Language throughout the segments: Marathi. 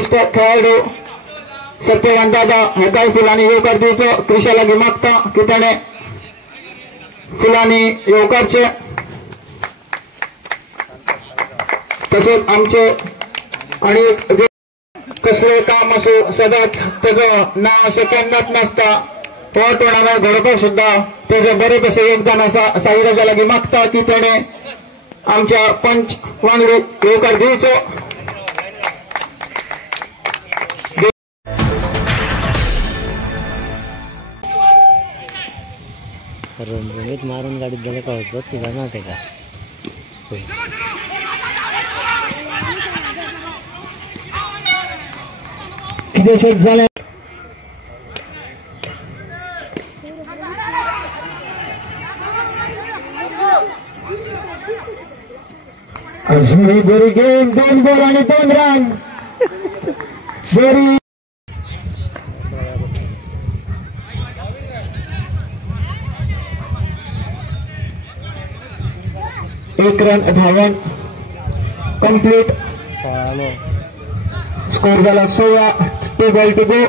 श्रेष्ठ खेळाडू सत्यवान दादा हेकाय फुलांनी येवकार दिवचो क्रिशा लागी मागता की ताणे फुलांनी येवकारचे तसेच आमचे आणि कसले काम असो सदांच त्याचं नाव अशें केन्नाच नासता हो टुर्नामेंट घडोवपाक सुद्धा त्याचं बरे तसे योगदान आसा साईराजा लागी मागता की ताणे आमच्या पंच वांगडी येवकार दिवचो रंजनीत मारून गाडीत जाले का वचत तिला ना ते का कितें जालें अजूनही बरी गेम 2 बॉल आणि 2 रन बरी एक रन धावन कंप्लीट स्कोर झाला 16 2 बॉल टू गो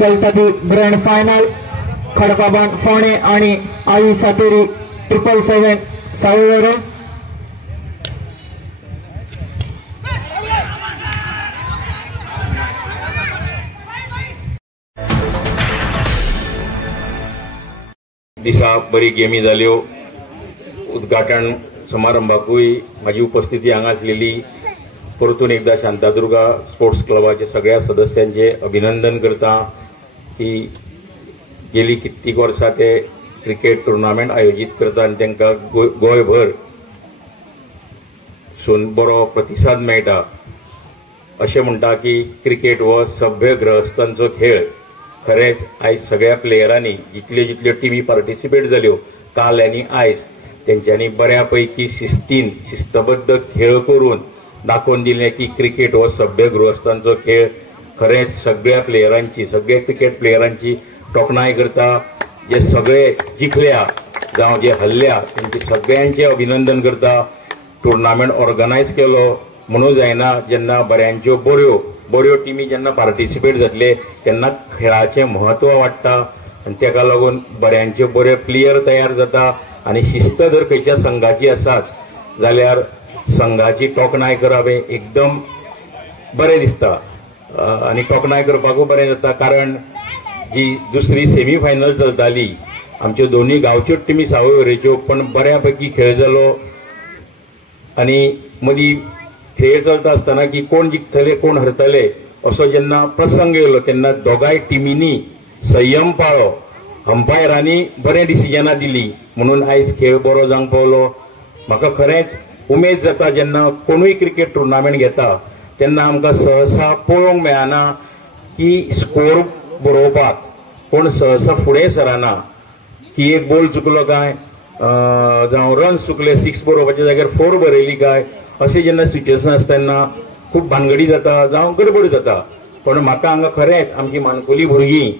चलता ती ग्रँड फायनल खडपाबान फोणे आणि आई सातेरी 777 सावळेरो दिसा बरी गेमी जाल्यो उद्घाटन समारंभाकूय माझी उपस्थिती हांगा आसलेली परतून एकदा शांतादुर्गा स्पोर्ट्स क्लबाचे सगळ्या सदस्यांचे अभिनंदन करता की गेली कित्येक वर्सां ते क्रिकेट टुर्नामेंट आयोजीत करता आनी तांकां गोंयभर सून बरो प्रतिसाद मेळटा अशें म्हणटा की क्रिकेट हो सभ्य ग्रहस्थांचो खेळ खरेंच आयज सगळ्या प्लेयरांनी जितल्यो जितल्यो टिमी पार्टिसिपेट जाल्यो काल आनी आयज तेंच्यांनी बऱ्यापैकी शिस्तबद्ध खेळ करून दाखोवन दिलें की क्रिकेट हो सभ्य गृहस्थांचो खेळ खरेंच सगळ्या प्लेयरांची सगळ्या क्रिकेट प्लेयरांची तोखणाय करता जे सगळे जिखल्या जावं जे हरल्या तेंचे सगळ्यांचे अभिनंदन करता टुर्नामेंट ऑर्गनायज केलो म्हणून जायना जेन्ना बऱ्यांच्यो बऱ्यो टिमी जेन्ना पार्टिसिपेट जातले तेन्ना खेळाचें म्हत्व वाडटा आनी तेका लागून बऱ्यांच्यो बरे प्लेयर तयार जाता आनी शिस्त जर खंयच्या संघाची आसात जाल्यार संघाची तोखणाय करप हें एकदम बरें दिसता आनी तोखणाय करपाकूय बरें जाता कारण जी दुसरी सेमी फायनल चलताली आमच्यो दोनूय गांवच्यो टिमी सावयवेरेच्यो पण बऱ्यापैकी खेळ जालो आनी मदीं खेळ चलता आसतना की कोण जिखतले कोण हरतले असो जेन्ना प्रसंग येयलो तेन्ना दोगांय टिमींनी संयम पाळ्ळो अंपायरांनी बरें डिसिजनां दिली म्हणून आयज खेळ बरो जावंक पावलो म्हाका खरेंच उमेद जाता जेन्ना कोणूय क्रिकेट टुर्नामेंट घेता तेन्ना आमकां सहसा पळोवंक मेळना की स्कोर बरोवपाक कोण सहसा फुडें सरना की एक बॉल चुकलो काय जावं रन्स चुकले 6 बरोवपाच्या जाग्यार 4 बरयली काय अशें जेन्ना सिच्युएशन आसता तेन्ना खूब भानगडी जाता जावं गडबड जाता पण म्हाका हांगा खरेंच आमची माणकुली भुरगीं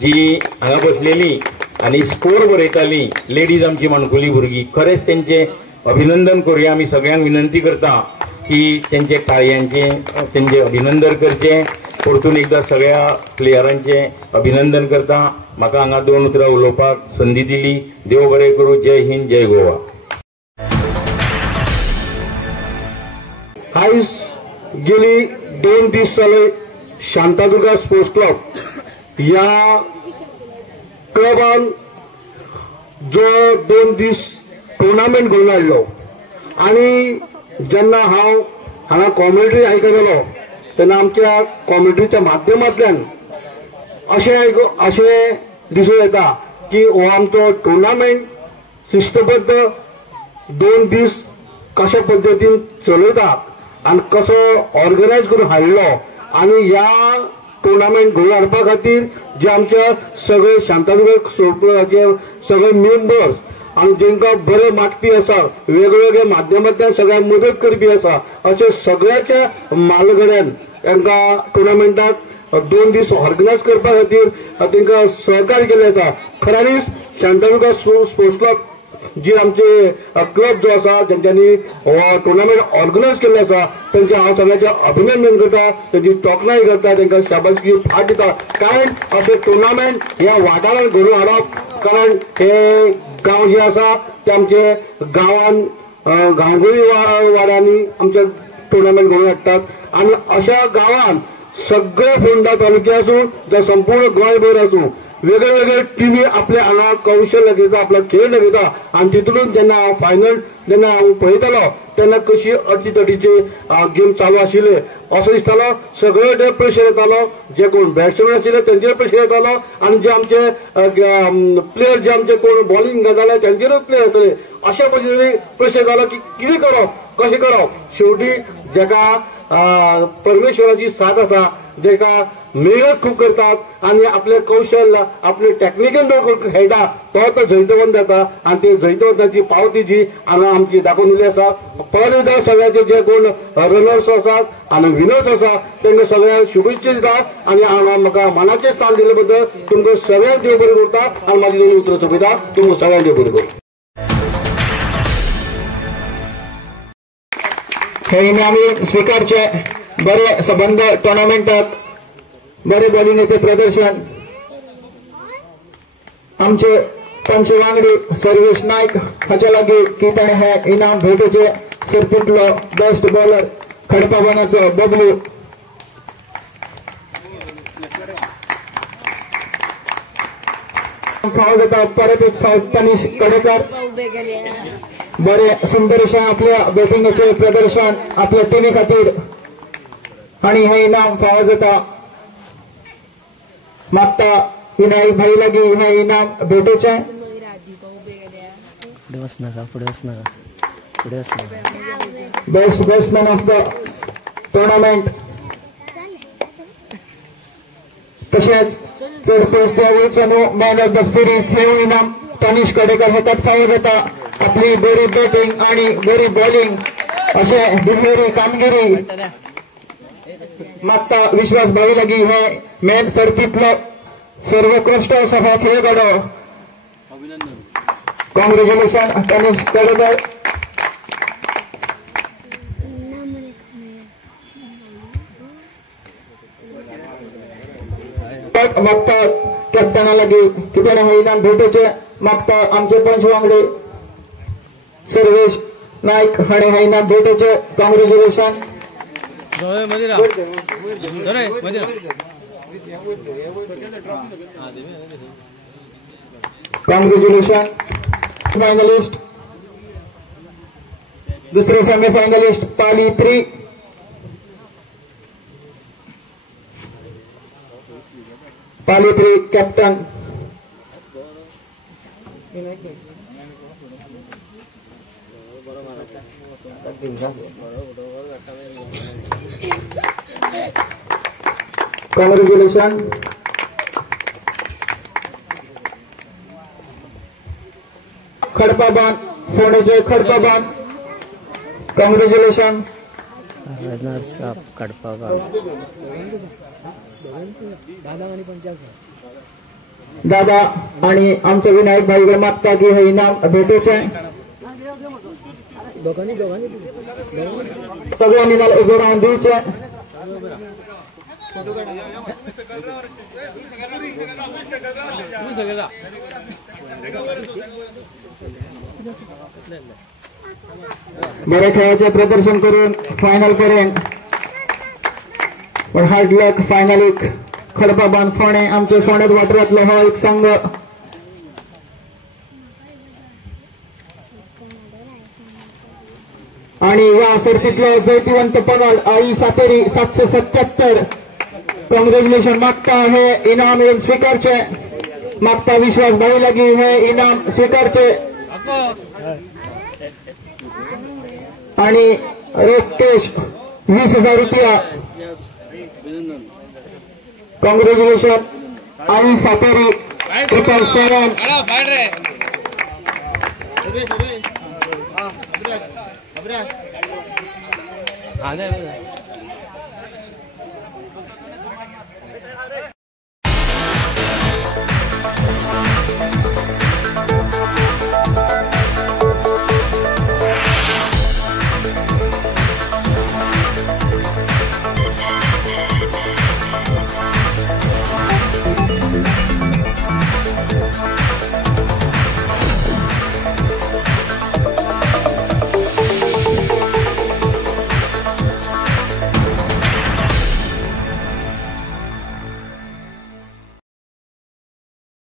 जी हांगा बसलेली आनी स्कोर बरयताली लेडीज आमची माणकुली भुरगीं खरेंच तेंचे अभिनंदन करुया आमी सगळ्यांक विनंती करता की तेंचे ताळयांचे तेंचे अभिनंदन करचें परतून एकदा सगळ्या प्लेयरांचे अभिनंदन करता म्हाका हांगा 2 उतरां उलोवपाक संदी दिली देव बरें करूं जय हिंद जय गोवा आयज गेली 2 दीस जाले शांतादुर्गा स्पोर्ट्स क्लब या क्लबान जो 2 दीस टुर्नामेंट घडोवन हाडलो आनी जेन्ना हांव हांगा कॉमेंट्री आयकतालो तेन्ना आमच्या कॉमेंट्रीच्या माध्यमांतल्यान अशें दिसून येता की हो आमचो टुर्नामेंट शिस्तबद्ध 2 दीस कशा पद्दतीन चलयता आनी कसो ऑर्गनायज करून हाडलो आनी ह्या टुर्नामेंट घडोवन हाडपा खातीर जे आमच्या सगळे शांतादुर्गा स्पोर्ट्साचे सगळे मेंबर्स आनी जेंकां बरे मागपी आसा वेगवेगळ्या माध्यमांतल्यान सगळ्यांक मदत करपी आसा अशे सगळ्याच्या मालगड्यान तांकां टुर्नामेंटाक 2 दीस ऑर्गनायज करपा खातीर तांकां सहकार्य केलें आसा खऱ्यांनीच शांतादुर्गा स्पोर्ट्स क्लब जी आमचे क्लब जो आसा जेंच्यांनी हो टुर्नामेंट ऑर्गनायज केल्लो आसा त्यांचे हांव सगळ्यांचे अभिनंदन करता, त्यांची तोखणाय करता, तांकां शाबासकी फाट दिता. कारण अशें टुर्नामेंट ह्या वाठारांत घडोवन हाडप, कारण हे गांव जे आसा ते आमचे गांवांत गांवगिरी वाड्यांनी आमचे टुर्नामेंट घडोवन हाडटात. आनी अशा गांवांत सगळे फोंडा तालुके आसूं जावं संपूर्ण गोंयभर आसूं वेगळे वेगळे टीमी आपल्या हांगा कौशल्य दाखयता, आपलो खेळ दाखयता. आनी तितून जेन्ना हांव फायनल जेन्ना हांव पळयतालो तेन्ना कशी अटीतटीचे गेम चालू आशिल्ले असो दिसतालो. सगळे कडेन प्रेशर येतालो, जे कोण बॅट्समॅन आशिल्ले तेंचेर प्रेशर येतालो आनी जे आमचे प्लेयर जे आमचे कोण बॉलिंग घालताले तेंचेरूच प्लेयर आसतले. अशा पद्दतीन प्रेशर येतालो की कितें करप कशें करप. शेवटी जेका परमेश्वराची साथ आसा, जेका मेहनत खूब करतात आनी आपले कौशल्य आपले टॅक्निकल खेळटा तो जैतवंत जाता. आनी ते जैतवंताची पावती जी हांगा आमची दाखोवन दिली आसा. परत एकदां सगळ्याचे जे कोण रनर्स आसात आनी विनर्स आसा तांकां सगळ्यांक शुभेच्छा दितात. आनी हांगा म्हाका मनाचें स्थान दिले बद्दल तुमकां सगळ्यांक देव बरें करता आनी म्हाजी दोन उतरां सोंपयता. तुमकां सगळ्यांक देव बरें करता. हे इनामी स्वीकारचे बरे संबंध टुर्नामेंटात बरे बॉलिंगचे प्रदर्शन आमचे पंच वांगडी सर्वेश नायक हाचे लागी की ताणें हे इनाम भेटोवचे. सर्तींतलो बेस्ट बॉलर खडपाबानाचो बबलू, फावल जाता परत एक फावल तनिष कडेकर. बरे सुंदर अशें आपल्या बॅटिंगेचे प्रदर्शन आपल्या टिमी खातीर आणि हे इनाम फावल जाता. मागता विनायक भाई लागी हे इनाम भेटोवचे. पुढे वच नाका, पुढे वच नाका, पुढे वच नाका. Best batsman of the tournament तशेंच चड पयस वयचो न्हू मॅन ऑफ द सिरीज हे इनाम तनिष कडेकर हातात फावो जाता. आपली बरी बॅटिंग आणि बरी बॉलिंग अशें दिलेली कामगिरी मागता विश्वास भाई लागी हे मेन सर्तींतलो सर्वोत्कृष्ट असो हो खेळगडो. कॉंग्रॅच्युलेशन तनिष कडेकर. मागता कॅप्टना लागी कितें हे इनाम भेटोवचे. मागता आमचे पंच वांगडी सर्वेश नायक हाणें हे इनाम भेटोवचे. कॉंग्रॅच्युलेशन. कॉंग्रॅच्युलेशन. फायनलिस्ट दुसरे semi finalist Pali 3 captain congratulation. Khadpaban फोंडेचे Khadpaban congratulation. Runners up Kadpaban. दादा आणि आमचे विनायक भाईकडे मागता की हे इनाम भेटोवचे. सगळ्यांनी मला उभे राहून दिवचे. बरे खेळाचे प्रदर्शन करून फायनल पर्यंत पण हार्ड लक. फायनलीक खडपाबान फोंडे आमचे फोंडेच वाठारांतलो हो एक संघ आणि या सर्तीतलो जैतिवंत पंगड आई सातेरी 777. कॉंग्रॅच्युलेशन. मागता हे इनाम येवन स्वीकारचे. मागता विश्वास भाई लागी हे इनाम स्वीकारचे आणि रोख कॅश 20,000 रुपया. कॉंग्रॅच्युलेशन आई सातेरी 777.